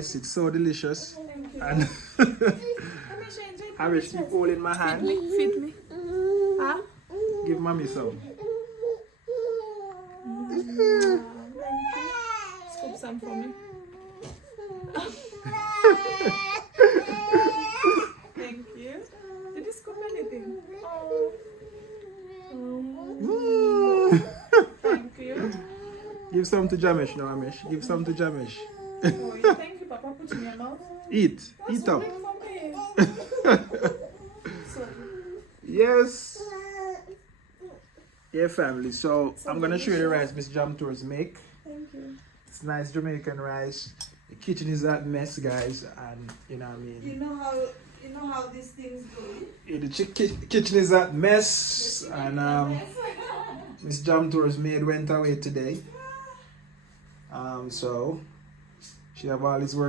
It's so delicious. Thank you. And Amish, I wish keep holding my hand. Feed me. Huh? Give mommy some. Thank you. Scoop some for me. Thank you. Did you scoop anything? Thank you. Give some to Jamish now, Amish. Give some to Jamish. Oh, yeah, thank you, Papa. Put in your mouth. Eat. That's Eat up. so big for me. So, Yes. Yeah, family. So I'm gonna show you the rice Miss Jam Tours make. thank you. It's nice Jamaican rice. The kitchen is that mess, guys, and you know what I mean. You know how these things go. Yeah, the kitchen is that mess, and Miss Jam Tours maid went away today. So she have all his work